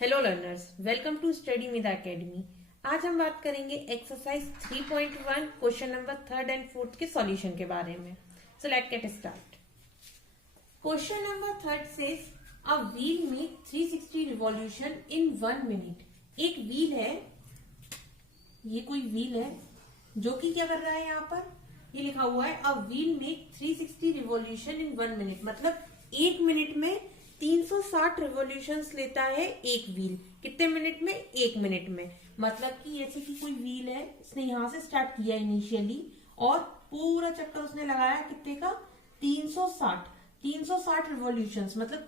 Hello learners, welcome to study with academy. आज हम बात करेंगे exercise 3.1 question number third and fourth के सॉल्यूशन के बारे में। So let's get start. Question number third says a wheel make 360 revolution in 1 minute. एक wheel है, ये कोई व्हील है जो कि क्या कर रहा है, यहाँ पर ये लिखा हुआ है अ wheel make 360 revolution in 1 minute. मतलब 1 मिनट में 360 रिवॉल्यूशंस लेता है एक व्हील। कितने मिनट में? 1 मिनट में। मतलब कि जैसे कि कोई व्हील है, इसने यहां से स्टार्ट किया इनिशियली और पूरा चक्कर उसने लगाया कितने का? 360। 360 रिवॉल्यूशंस मतलब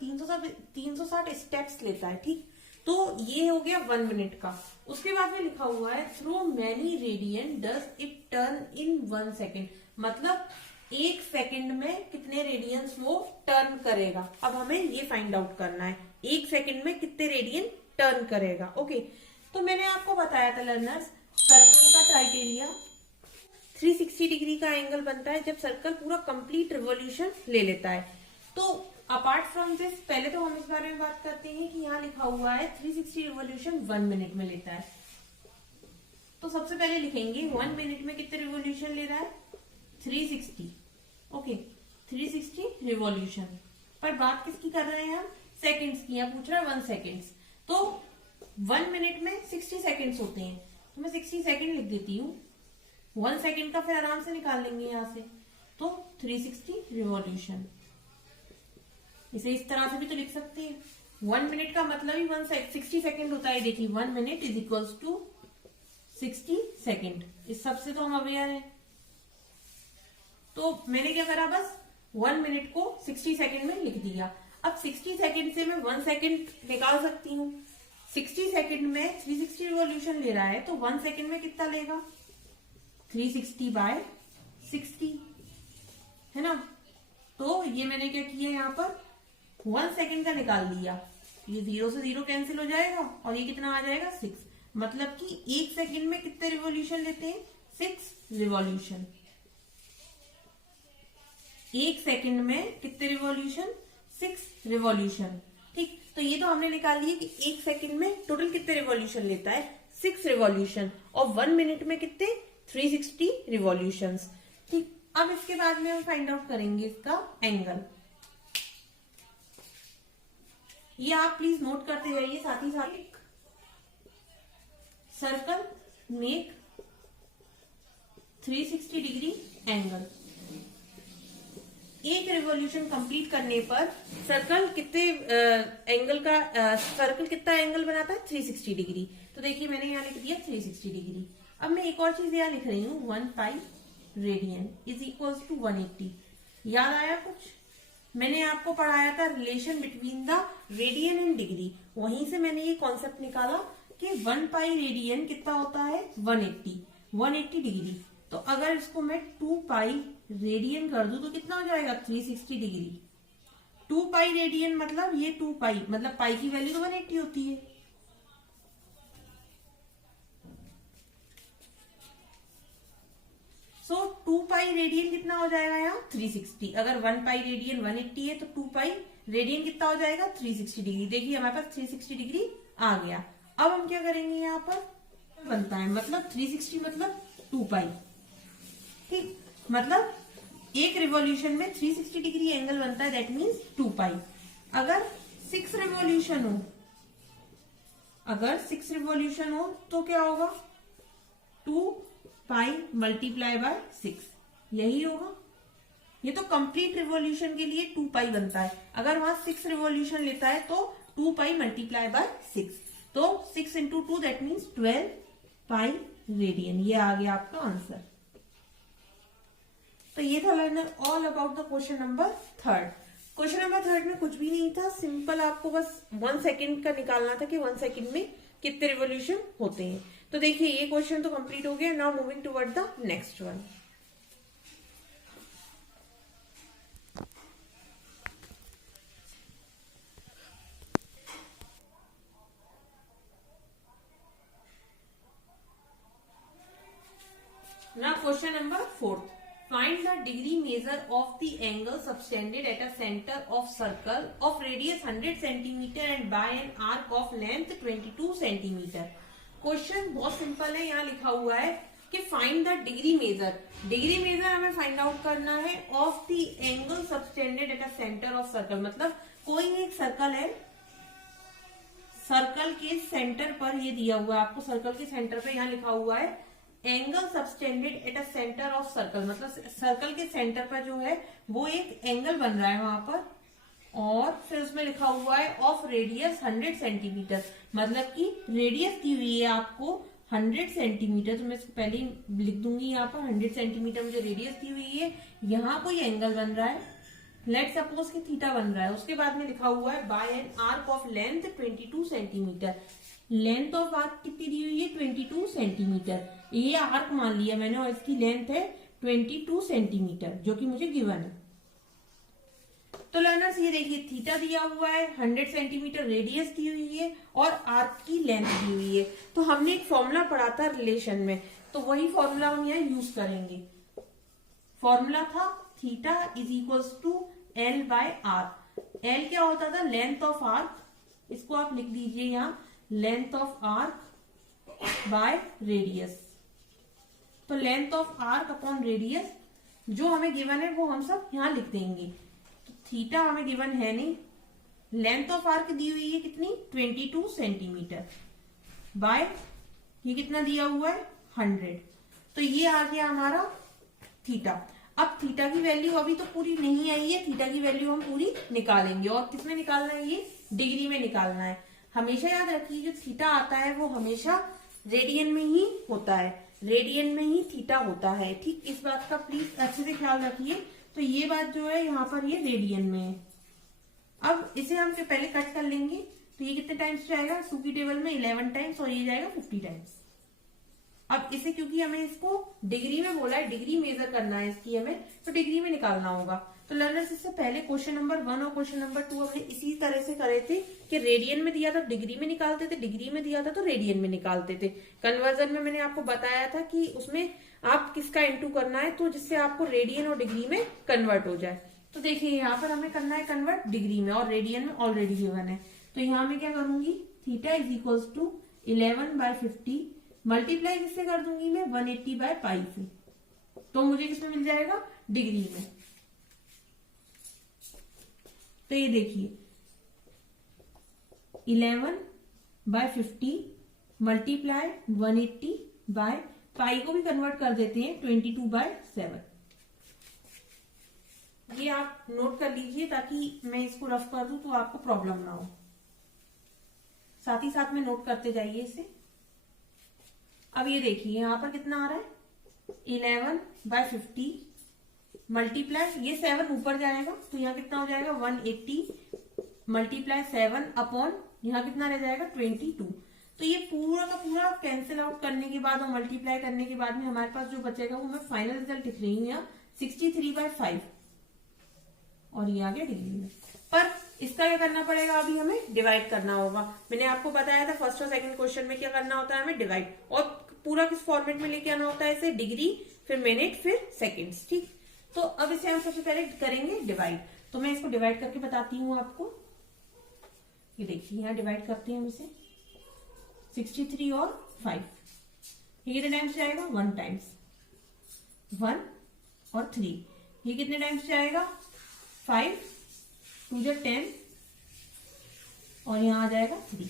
360 स्टेप्स लेता है। ठीक, तो ये हो गया 1 मिनट का। उसके बाद में लिखा हुआ है through many radian does it turn in 1 second. मतलब 1 सेकेंड में कितने रेडियंस वो टर्न करेगा। अब हमें ये फाइंड आउट करना है 1 सेकेंड में कितने रेडियन टर्न करेगा। ओके, तो मैंने आपको बताया था लर्नर्स, सर्कल का क्राइटेरिया 360 डिग्री का एंगल बनता है जब सर्कल पूरा कंप्लीट रिवॉल्यूशन ले लेता है। तो अपार्ट फ्रॉम दिस, पहले तो हम इस बारे में बात करते हैं कि यहाँ लिखा हुआ है 360 रिवॉल्यूशन 1 मिनट में लेता है। तो सबसे पहले लिखेंगे 1 मिनट में कितने रिवॉल्यूशन ले रहा है? 360। Okay, 360 revolution. पर बात किसकी कर रहे हैं हम? सेकंड्स की। यहाँ पूछ रहा है 1 सेकेंड्स। तो 1 मिनट में 60 सेकेंड्स होते हैं, तो मैं 60 सेकेंड लिख देती हूँ। 1 सेकेंड का फिर आराम से निकाल लेंगे यहाँ से। तो 360 रिवॉल्यूशन, इसे इस तरह से भी तो लिख सकते हैं। 1 मिनट का मतलब ही 60 सेकेंड होता है। देखिए 1 minute is equals to 60 second. इस सबसे तो हम अवेयर हैं। तो मैंने क्या करा, बस 1 मिनट को 60 सेकेंड में लिख दिया। अब 60 सेकेंड से मैं 1 सेकेंड निकाल सकती हूँ। 60 सेकेंड में 360 रिवॉल्यूशन ले रहा है, तो 1 सेकेंड में कितना लेगा? 360 बाय 60 है ना। तो ये मैंने क्या किया, यहाँ पर 1 सेकेंड का निकाल दिया। ये 0 से 0 कैंसिल हो जाएगा और ये कितना आ जाएगा? 6। मतलब कि 1 सेकेंड में कितने रिवॉल्यूशन लेते हैं? 6 रिवॉल्यूशन। 1 सेकेंड में कितने रिवॉल्यूशन? 6 रिवॉल्यूशन। ठीक, तो ये तो हमने निकाल लिया कि 1 सेकेंड में टोटल कितने रिवॉल्यूशन लेता है? 6 रिवॉल्यूशन। और 1 मिनट में कितने? 360 रिवॉल्यूशंस। ठीक, अब इसके बाद में हम फाइंड आउट करेंगे इसका एंगल। ये आप प्लीज नोट करते जाइए साथ ही साथ। Circle make 360 degree angle. एक रिवॉल्यूशन कंप्लीट करने पर सर्कल कितने एंगल का सर्कल कितना एंगल बनाता है? 360 डिग्री। तो देखिए मैंने यहाँ लिख दिया 360 डिग्री। अब मैं एक और चीज यहाँ लिख रही हूँ, 1 pi radian is equals to 180। याद आया कुछ? मैंने आपको पढ़ाया था relation between the radian and degree. वहीं से मैंने ये कॉन्सेप्ट निकाला कि 1 पाई रेडियन कितना होता है? 180 डिग्री। तो अगर इसको मैं 2 पाई रेडियन कर दूं तो कितना हो जाएगा? 360 डिग्री। 2 पाई रेडियन मतलब ये 2 पाई, मतलब पाई की वैल्यू तो 180 होती है। सो 2 पाई रेडियन कितना हो जाएगा यहाँ? 360। अगर 1 पाई रेडियन 180 है तो 2 पाई रेडियन कितना हो जाएगा? 360 डिग्री। देखिए हमारे पास 360 डिग्री आ गया। अब हम क्या करेंगे, यहाँ पर बनता है मतलब 360 मतलब 2 पाई। ठीक, मतलब एक रिवॉल्यूशन में 360 डिग्री एंगल बनता है, दैट मीन्स 2 पाई। अगर 6 रिवॉल्यूशन हो, अगर 6 रिवॉल्यूशन हो तो क्या होगा? 2 पाई मल्टीप्लाई बाय 6, यही होगा। ये तो कंप्लीट रिवॉल्यूशन के लिए 2 पाई बनता है। अगर वहां 6 रिवॉल्यूशन लेता है तो 2 पाई मल्टीप्लाई बाय 6, तो 6 into 2 that means 12 pi radian. ये आ गया आपका आंसर। तो ये था learner all about the question number third. Question number third में कुछ भी नहीं था, सिंपल आपको बस 1 सेकेंड का निकालना था कि 1 सेकेंड में कितने रिवॉल्यूशन होते हैं। तो देखिए ये क्वेश्चन तो कंप्लीट हो गया। Now moving toward the next one. Now question number 4. Find the degree measure of the angle subtended at a center of circle of radius 100 cm and by an arc of length 22 cm. Question बहुत simple है, यहाँ लिखा हुआ है कि find the degree measure. Degree measure हमें find out करना है of the angle subtended at a center of circle. मतलब कोई एक सर्कल है, सर्कल के सेंटर पर ये दिया हुआ है आपको, सर्कल के सेंटर पे यहाँ लिखा हुआ है angle subtended at a center of circle. मतलब सर्कल के सेंटर पर जो है वो एक एंगल बन रहा है वहां पर, और फिर उसमें लिखा हुआ है ऑफ रेडियस 100 सेंटीमीटर। मतलब कि रेडियस दी हुई है आपको 100 सेंटीमीटर, तो मैं इसको पहले ही लिख दूंगी यहाँ पर 100 सेंटीमीटर मुझे रेडियस दी हुई है। यहाँ कोई एंगल बन रहा है, लेट सपोज कि थीटा बन रहा है। उसके बाद में लिखा हुआ है by an arc of length 22 centimetre. Length of arc कितनी दी हुई है 22 सेंटीमीटर। ये आर्क मान लिया मैंने और इसकी लेंथ है 22 सेंटीमीटर जो कि मुझे गिवन है। तो लर्नर्स ये देखिए थीटा दिया हुआ है, 100 सेंटीमीटर रेडियस दी हुई है और आर्क की लेंथ दी हुई है। तो हमने एक फॉर्मूला पढ़ा था रिलेशन में, तो वही फॉर्मूला हम यहाँ यूज करेंगे। फॉर्मूला था theta is equals to L by R. L क्या होता था लेंथ ऑफ आर्क, इसको आप लिख दीजिए यहाँ length of arc by radius. तो length of arc upon radius जो हमें गिवन है वो हम सब यहां लिख देंगे। तो थीटा हमें गिवन है नहीं, लेंथ ऑफ आर्क दी हुई है कितनी 22 सेंटीमीटर बाय ये कितना दिया हुआ है 100। तो ये आ गया हमारा थीटा। अब थीटा की वैल्यू अभी तो पूरी नहीं आई है, थीटा की वैल्यू हम पूरी निकालेंगे। और किसमें निकालना है, ये डिग्री में निकालना है। हमेशा याद रखिए जो थीटा आता है वो हमेशा रेडियन में ही होता है, रेडियन में ही थीटा होता है। ठीक, इस बात का प्लीज अच्छे से ख्याल रखिए। तो ये बात जो है यहाँ पर ये रेडियन में है। अब इसे हम पहले कट कर लेंगे। तो ये कितने टाइम्स जाएगा 2 की टेबल में 11 टाइम्स और ये जाएगा 50 टाइम्स। अब इसे क्योंकि हमें इसको डिग्री में बोला है, डिग्री मेजर करना है इसकी हमें, तो डिग्री में निकालना होगा। तो लर्नर्स इससे पहले क्वेश्चन नंबर 1 और क्वेश्चन नंबर 2 हमने इसी तरह से करे थे कि रेडियन में दिया था डिग्री में निकालते थे, डिग्री में दिया था तो रेडियन में निकालते थे। कन्वर्जन में मैंने आपको बताया था कि उसमें आप किसका इंटू करना है तो जिससे आपको रेडियन और डिग्री में कन्वर्ट हो जाए। तो देखिए यहाँ पर हमें करना है कन्वर्ट डिग्री में और रेडियन में ऑलरेडी गिवन है। तो यहाँ मैं क्या करूंगी theta is equals to 11/50 multiply किससे कर दूंगी मैं 180/पाई से। तो मुझे किसमें मिल जाएगा डिग्री में। तो ये देखिए 11/50 मल्टीप्लाई 180/पाई को भी कन्वर्ट कर देते हैं 22/7। ये आप नोट कर लीजिए ताकि मैं इसको रफ कर दूं तो आपको प्रॉब्लम ना हो। साथ ही साथ में नोट करते जाइए इसे। अब ये देखिए यहाँ पर कितना आ रहा है 11/50 मल्टीप्लाई ये 7 ऊपर जाएगा तो यहाँ कितना हो जाएगा 180 मल्टीप्लाई 7 अपॉन यहाँ कितना रह जाएगा 22। तो ये पूरा का पूरा कैंसिल आउट करने के बाद और मल्टीप्लाई करने के बाद में हमारे पास जो बचेगा वो मैं फाइनल रिजल्ट लिख रही हूँ यहाँ 63/5 और ये आ गया डिग्री में। पर इसका क्या करना पड़ेगा, अभी हमें डिवाइड करना होगा। मैंने आपको बताया था फर्स्ट और सेकंड क्वेश्चन में क्या करना होता है हमें डिवाइड, और पूरा किस फॉर्मेट में लेके आना होता है इसे डिग्री फिर मिनट फिर सेकेंड्स। ठीक, तो अब इसे हम सबसे पहले करेंगे डिवाइड। तो मैं इसको डिवाइड करके बताती हूँ आपको। ये देखिए यहाँ डिवाइड करते हैं हम इसे 63 और 5। ये कितने टाइम्स जाएगा 1 टाइम्स 1 और 3। ये कितने टाइम्स जाएगा 5 2 जा 10 और यहाँ आ जाएगा 3।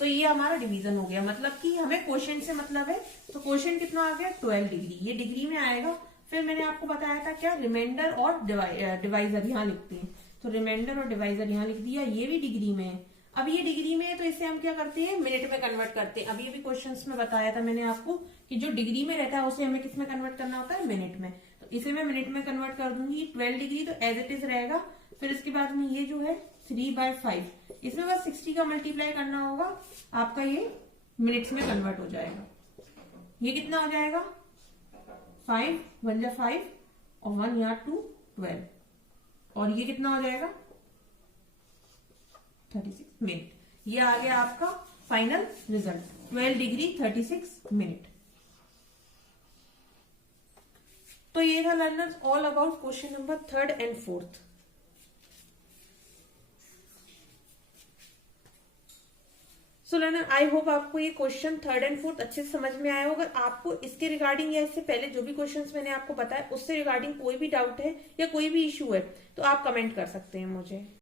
तो ये हमारा डिवीजन हो गया। मतलब कि हमें क्वोशिएंट से मतलब है। तो क्वोशिएंट कितना आ गया 12 डिग्री, ये डिग्री में आएगा। फिर मैंने आपको बताया था क्या रिमाइंडर और डिवाइजर यहाँ लिखते हैं। तो रिमाइंडर और डिवाइजर यहाँ लिख दिया, ये भी डिग्री में है। अब ये डिग्री में है तो इसे हम क्या करते हैं मिनट में कन्वर्ट करते हैं। अभी भी क्वेश्चंस में बताया था मैंने आपको कि जो डिग्री में रहता है उसे हमें किस में कन्वर्ट करना होता है मिनट में। तो इसे मैं मिनट में कन्वर्ट कर दूंगी 12 डिग्री तो एज इट इज रहेगा। फिर इसके बाद में ये जो है 3/5 इसमें बस 60 का मल्टीप्लाई करना होगा, आपका ये मिनट्स में कन्वर्ट हो जाएगा। ये कितना हो जाएगा 5 1 जा 5 और 1 यहाँ 2 12 और ये कितना हो जाएगा 36 मिनट। ये आ गया आपका फाइनल रिजल्ट 12 डिग्री 36 मिनट। तो ये था learners all about question number 3rd and 4th। So learner I hope आपको ये क्वेश्चन 3rd and 4th अच्छे से समझ में आया होगा। आपको इसके रिगार्डिंग या इससे पहले जो भी क्वेश्चंस मैंने आपको बताया उससे रिगार्डिंग कोई भी डाउट है या कोई भी इश्यू है तो आप कमेंट कर सकते हैं मुझे।